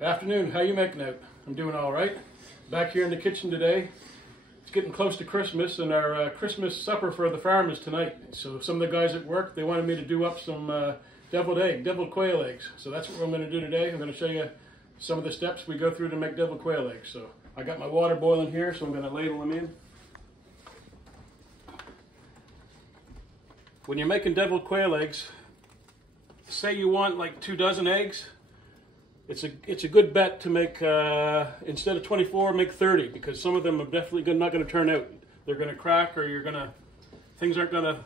Afternoon, how you making out? I'm doing all right. Back here in the kitchen today. It's getting close to Christmas, and our Christmas supper for the farm is tonight. So some of the guys at work, they wanted me to do up some deviled quail eggs. So that's what I'm going to do today. I'm going to show you some of the steps we go through to make deviled quail eggs. So I got my water boiling here, so I'm going to ladle them in. When you're making deviled quail eggs, say you want like 2 dozen eggs, it's a good bet to make, instead of 24, make 30, because some of them are definitely not going to turn out. They're going to crack, or things aren't going to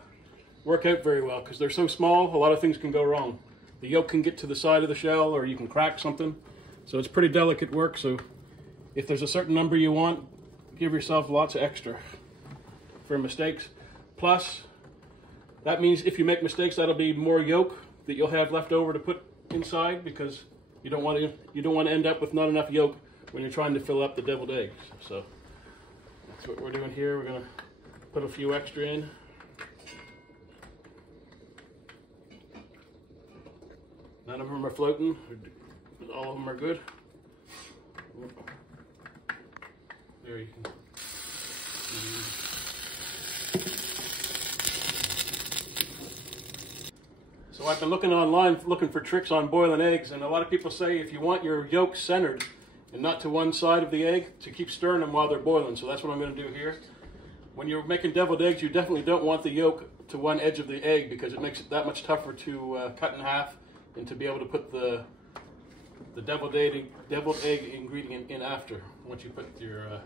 work out very well, because they're so small, a lot of things can go wrong. The yolk can get to the side of the shell, or you can crack something. So it's pretty delicate work, so if there's a certain number you want, give yourself lots of extra for mistakes. Plus, that means if you make mistakes, that'll be more yolk that you'll have left over to put inside, because you don't want to end up with not enough yolk when you're trying to fill up the deviled eggs. So that's what we're doing here. We're going to put a few extra in. None of them are floating, but all of them are good. There you can. So I've been looking online, looking for tricks on boiling eggs, and a lot of people say if you want your yolk centered and not to one side of the egg, to keep stirring them while they're boiling. So that's what I'm going to do here. When you're making deviled eggs, you definitely don't want the yolk to one edge of the egg, because it makes it that much tougher to cut in half and to be able to put the deviled egg ingredient in after, once you put your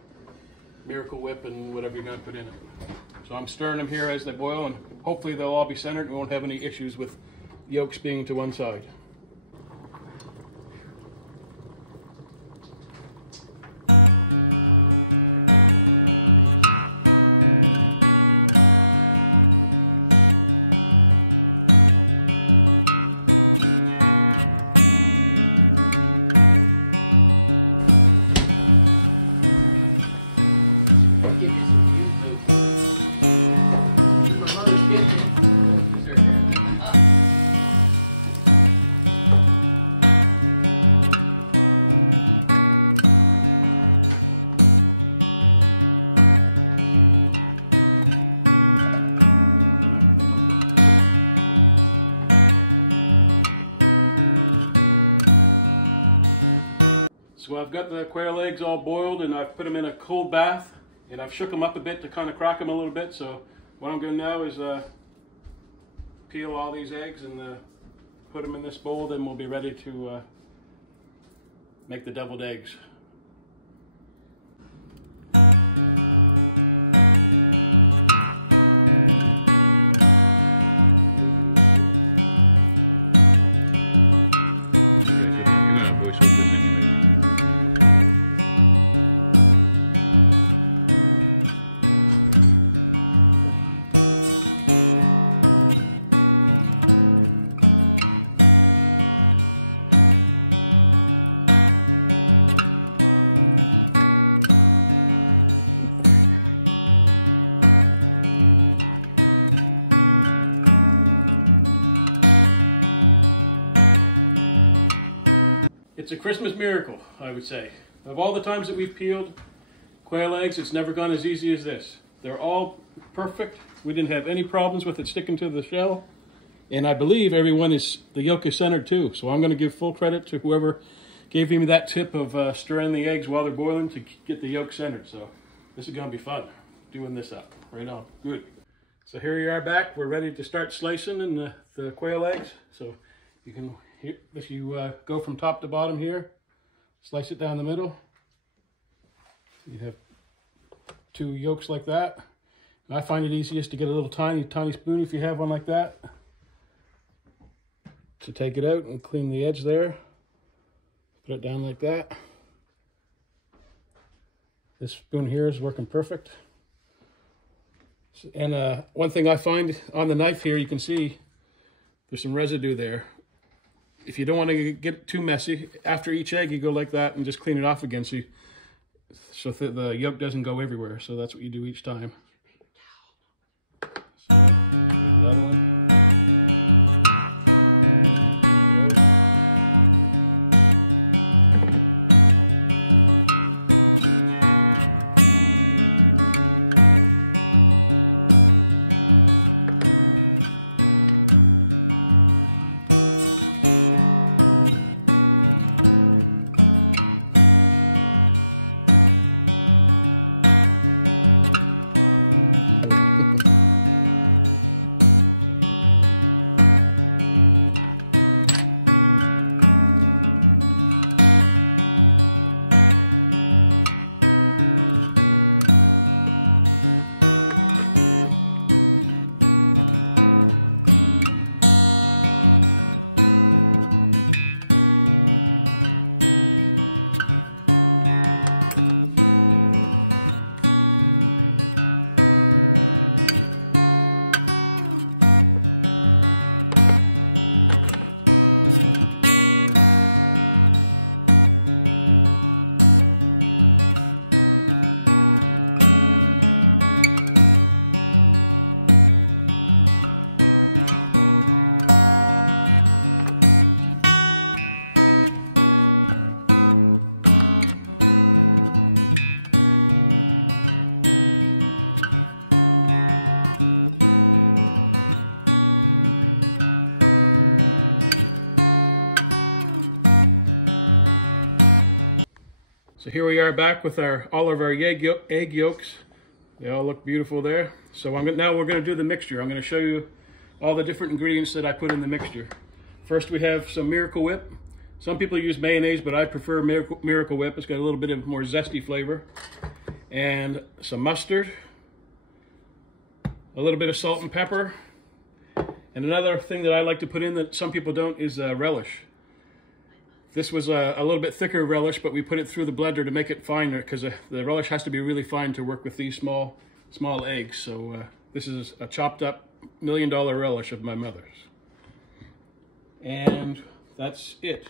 Miracle Whip and whatever you're going to put in it. So I'm stirring them here as they boil, and hopefully they'll all be centered and we won't have any issues with yolks being to one side. So I've got the quail eggs all boiled, and I've put them in a cold bath, and I've shook them up a bit to kind of crack them a little bit. So what I'm going to now is peel all these eggs and put them in this bowl, then we'll be ready to make the deviled eggs. It's a Christmas miracle, I would say. Of all the times that we've peeled quail eggs, it's never gone as easy as this. They're all perfect. We didn't have any problems with it sticking to the shell. And I believe the yolk is centered too. So I'm going to give full credit to whoever gave me that tip of stirring the eggs while they're boiling to get the yolk centered. So this is going to be fun, doing this up. Right on. Good. So here you are back. We're ready to start slicing in the quail eggs. So you can... If you go from top to bottom here, slice it down the middle. You have 2 yolks like that. And I find it easiest to get a little tiny spoon if you have one like that. So take it out and clean the edge there. Put it down like that. This spoon here is working perfect. And one thing I find on the knife here, you can see there's some residue there. If you don't want to get too messy, after each egg you go like that and just clean it off again so the yolk doesn't go everywhere. So that's what you do each time. So here we are back with all of our egg yolks. They all look beautiful there. So now we're going to do the mixture. I'm going to show you all the different ingredients that I put in the mixture. First we have some Miracle Whip. Some people use mayonnaise, but I prefer Miracle Whip. It's got a little bit of more zesty flavor. And some mustard. A little bit of salt and pepper. And another thing that I like to put in that some people don't is relish. This was a little bit thicker relish, but we put it through the blender to make it finer because the relish has to be really fine to work with these small eggs. So this is a chopped up $1 million relish of my mother's. And that's it.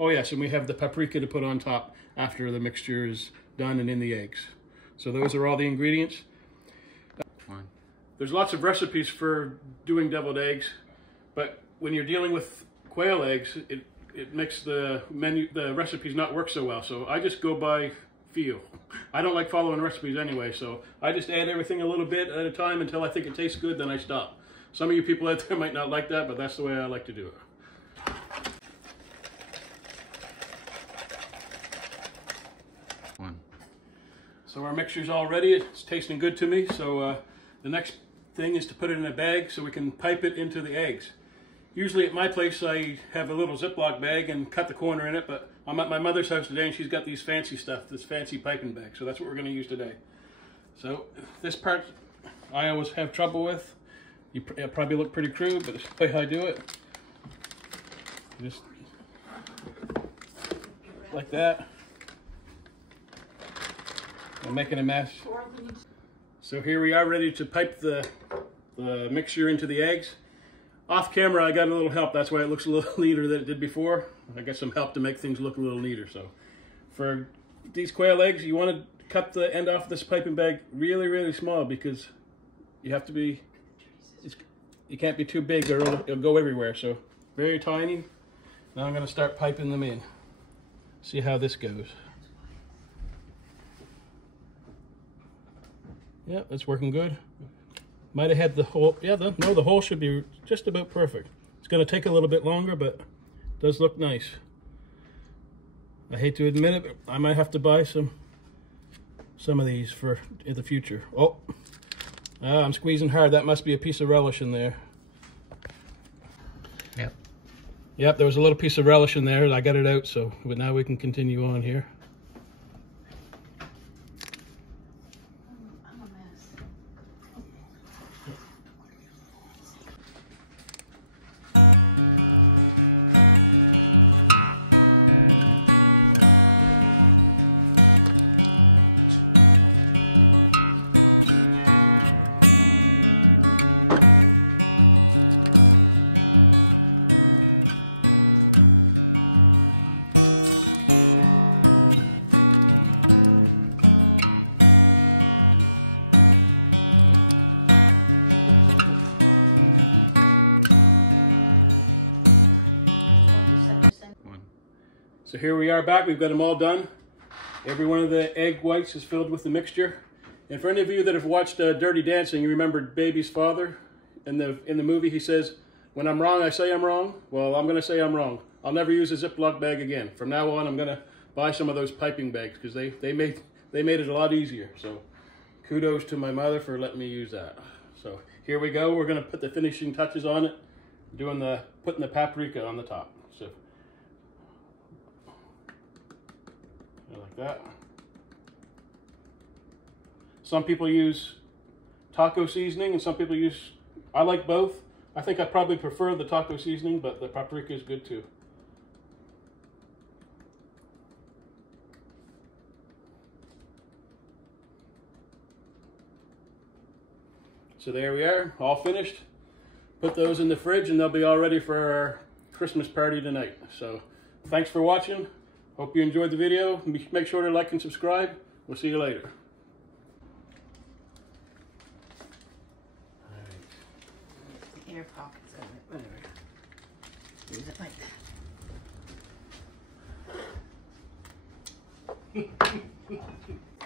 Oh yes, and we have the paprika to put on top after the mixture is done and in the eggs. So those are all the ingredients. There's lots of recipes for doing deviled eggs, but when you're dealing with quail eggs, it makes the recipes not work so well. So I just go by feel. I don't like following recipes anyway, so I just add everything a little bit at a time until I think it tastes good, then I stop. Some of you people out there might not like that, but that's the way I like to do it. So our mixture's all ready. It's tasting good to me. So the next thing is to put it in a bag so we can pipe it into the eggs. Usually at my place I have a little Ziploc bag and cut the corner in it, but I'm at my mother's house today and she's got these fancy stuff, this fancy piping bag. So that's what we're going to use today. So this part I always have trouble with. It'll probably look pretty crude, but this is the way I do it. Just like that. I'm making a mess. So here we are ready to pipe the mixture into the eggs. Off camera I got a little help, that's why it looks a little neater than it did before. I got some help to make things look a little neater. So for these quail eggs, you want to cut the end off this piping bag really small because you have to be, you can't be too big or it'll go everywhere. So very tiny. Now I'm going to start piping them in. See how this goes. Yeah, it's working good. Might have had the hole, yeah, no, the hole should be just about perfect. It's going to take a little bit longer, but it does look nice. I hate to admit it, but I might have to buy some of these for in the future. Oh, I'm squeezing hard. That must be a piece of relish in there. Yep, there was a little piece of relish in there. I got it out, so but now we can continue on here. So here we are back. We've got them all done. Every one of the egg whites is filled with the mixture. And for any of you that have watched Dirty Dancing, you remember Baby's father in the movie. He says, "When I'm wrong, I say I'm wrong." Well, I'm going to say I'm wrong. I'll never use a Ziploc bag again. From now on, I'm going to buy some of those piping bags because they made it a lot easier. So kudos to my mother for letting me use that. So here we go. We're going to put the finishing touches on it, putting the paprika on the top. So like that. Some people use taco seasoning and some people use, I like both. I think I probably prefer the taco seasoning, but the paprika is good too. So there we are, all finished. Put those in the fridge and they'll be all ready for our Christmas party tonight. So thanks for watching. Hope you enjoyed the video. Make sure to like and subscribe. We'll see you later. The air pockets of it, whatever. Use it like that.